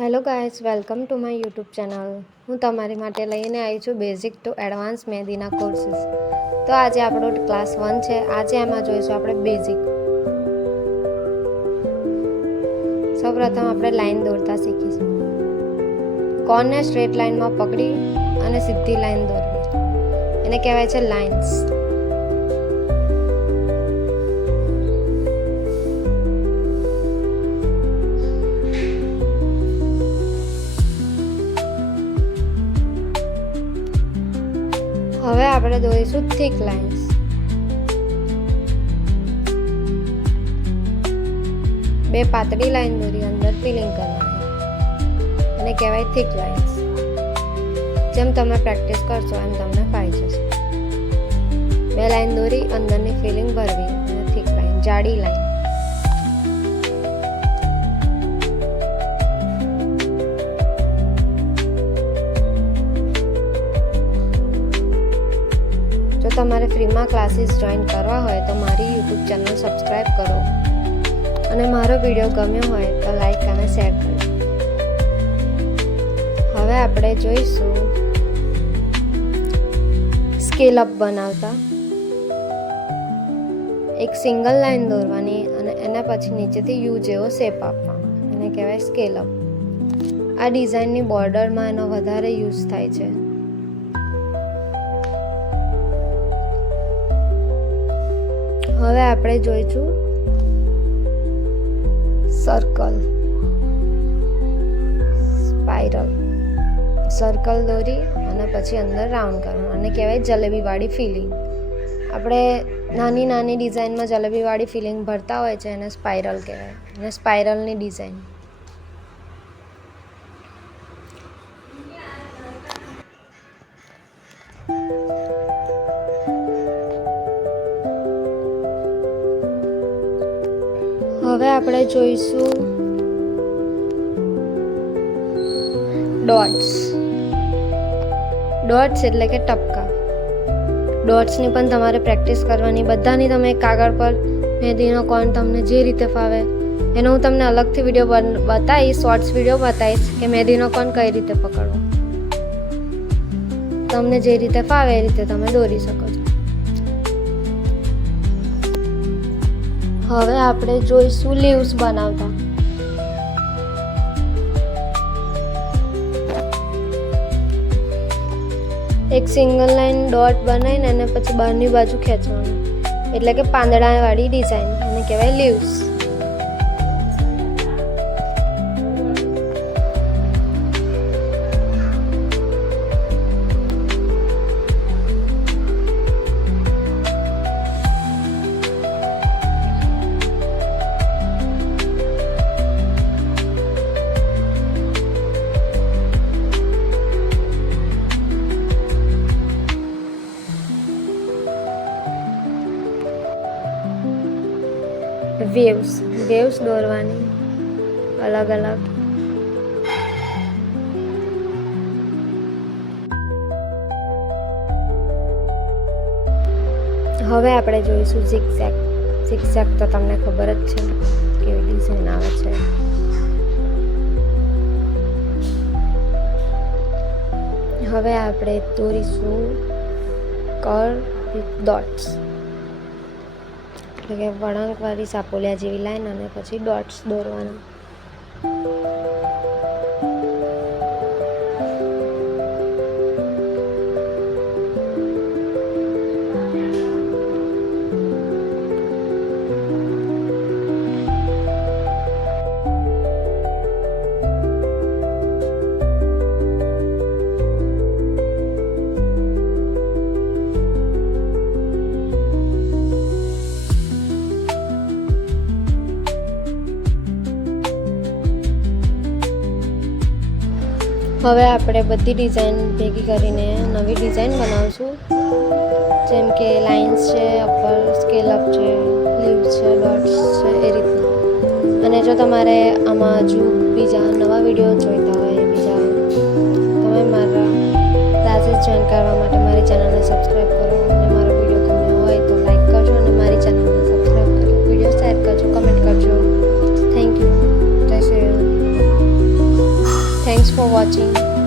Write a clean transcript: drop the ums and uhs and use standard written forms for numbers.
Hello guys, welcome to my YouTube channel. હું તમારી માટે લઈને આવી છું બેઝિક ટુ એડવાન્સ મહેંદીના કોર્સીસ. તો આજે આપણો ક્લાસ 1 છે. આજે એમાં જોઈશું આપણે બેઝિક. સૌપ્રથમ આપણે લાઈન દોરતા શીખીશું. કોનને સ્ટ્રેટ લાઈનમાં પકડી અને સીધી લાઈન દોરવી, એને કહેવાય છે લાઇન્સ. હવે આપણે દોરીશું થીક લાઇન્સ. બે પાતળી લાઈન દોરી અંદર ફિલિંગ કરવાની, એને કહેવાય થીક લાઇન્સ. જેમ તમે પ્રેક્ટિસ કરશો એમ તમને ફાવી જશે. બે લાઈન દોરી અંદરની ફિલિંગ ભરવી, અને થીક લાઈન, જાડી લાઈન. જો તમારે ફ્રીમાં ક્લાસીસ જોઈન કરવા હોય તો મારી યુટ્યુબ ચેનલ સબસ્ક્રાઈબ કરો, અને મારો વિડીયો ગમ્યો હોય તો લાઈક અને શેર કરો. હવે આપણે જોઈશું સ્કેલ અપ બનાવતા. એક સિંગલ લાઈન દોરવાની અને એના પછી નીચેથી યુ જેવો શેપ આપવાનો, એને કહેવાય સ્કેલ અપ. આ ડિઝાઇનની બોર્ડરમાં એનો વધારે યુઝ થાય છે. હવે આપણે જોઈશું સર્કલ, સ્પાઇરલ. સર્કલ દોરી અને પછી અંદર રાઉન્ડ કરવાનું, અને કહેવાય જલેબીવાળી ફિલિંગ. આપણે નાની નાની ડિઝાઇનમાં જલેબીવાળી ફિલિંગ ભરતા હોય છે, એને સ્પાઇરલ કહેવાય, અને સ્પાઇરલની ડિઝાઇન. હવે આપણે જોઈશું ડોટ્સ. ડોટ્સ એટલે કે ટપકા. ડોટ્સની પણ તમારે પ્રેક્ટિસ કરવાની. બધાની તમે કાગળ પર મહેંદીનો કોન તમને જે રીતે ફાવે એનો હું તમને અલગથી વિડીયો બતાવીશ, શોર્ટ્સ વિડીયો બતાવીશ કે મહેંદીનો કોન કઈ રીતે પકડવો. તમને જે રીતે ફાવે એ રીતે તમે દોરી શકો છો. હવે આપણે જોઈશું લીવ્સ બનાવતા. એક સિંગલ લાઈન ડોટ બનાવીને અને પછી બહારની બાજુ ખેંચવાનું, એટલે કે પાંદડાવાળી ડિઝાઇન, એને કહેવાય લીવ્સ. વેવ્સ દોરવાની અલગ અલગ. હવે આપણે જોઈશું ઝિગઝેગ. ઝિગઝેગ તો તમને ખબર જ છે કેવી ડિઝાઇન આવે છે. હવે આપણે દોરીશું કર્વ વિથ ડોટ્સ, એટલે કે વળાંકવાળી સાપોલિયા જેવી લાઈન અને પછી ડોટ્સ દોરવાના. હવે આપણે બધી ડિઝાઇન ભેગી કરીને નવી ડિઝાઇન બનાવશું. જેમ કે લાઇન્સ છે, અપર સ્કેલ અપ છે, લીવ્સ છે, ડોટ્સ છે, એ રીતના. અને જો તમારે આમાં હજુ બીજા નવા વિડીયો જોઈતા હોય, તમે મારા ક્લાસીસ જોઈન કરવા માટે મારી ચેનલને સબસ્ક્રાઈબ કરો, અને મારો વિડીયો ગમ્યો હોય તો લાઈક કરજો, અને મારી ચેનલને સબસ્ક્રાઈબ કરજો, વિડીયો શેર કરજો, કમેન્ટ કરજો. Thank you. જય Shri Ram. Thanks for watching.